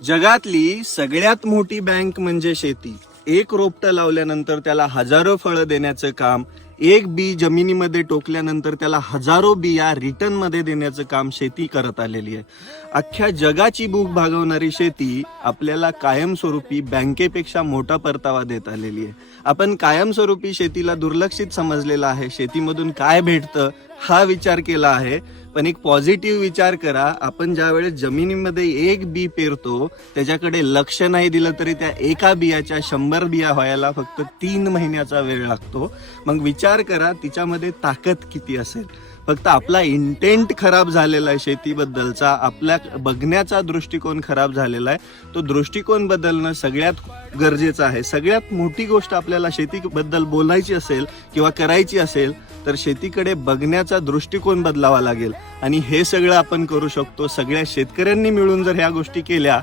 जगातली सगळ्यात मोठी बँक म्हणजे शेती. एक रोपटं लावल्यानंतर त्याला हजारो फळं देण्याचं काम, एक बी जमिनीमध्ये टोकल्यानंतर त्याला हजारो बिया रिटर्न मध्ये देण्याचं काम शेती करत आलेली आहे. अख्ख्या जगाची भूक भागवणारी शेती आपल्याला कायमस्वरूपी बँकेपेक्षा मोठा परतावा देत आलेली आहे. आपण कायमस्वरूपी शेतीला दुर्लक्षित समजलेलं आहे. शेतीमधून काय भेटतं हा विचार केला आहे, पण एक पॉझिटिव्ह विचार करा. आपण ज्या वेळेस जमिनीमध्ये एक बी पेरतो त्याच्याकडे लक्ष नाही दिलं तरी त्या एका बियाच्या 100 बिया व्हायला फक्त 3 महिन्याचा वेळ लागतो. मग विचार करा तिच्यामध्ये ताकद किती असेल. फक्त आपला इंटेंट खराब झालेला आहे शेतीबद्दलचा, आपल्या बघण्याचा दृष्टिकोन खराब झालेला आहे. तो दृष्टिकोन बदलणं सगळ्यात गरजेचं आहे. सगळ्यात मोठी गोष्ट आपल्याला शेतीबद्दल बोलायची असेल किंवा करायची असेल तर शेतीकडे बघण्याचा दृष्टिकोन बदलावा लागेल. आणि हे सगळं आपण करू शकतो. सगळ्या शेतकऱ्यांनी मिळून जर ह्या गोष्टी केल्या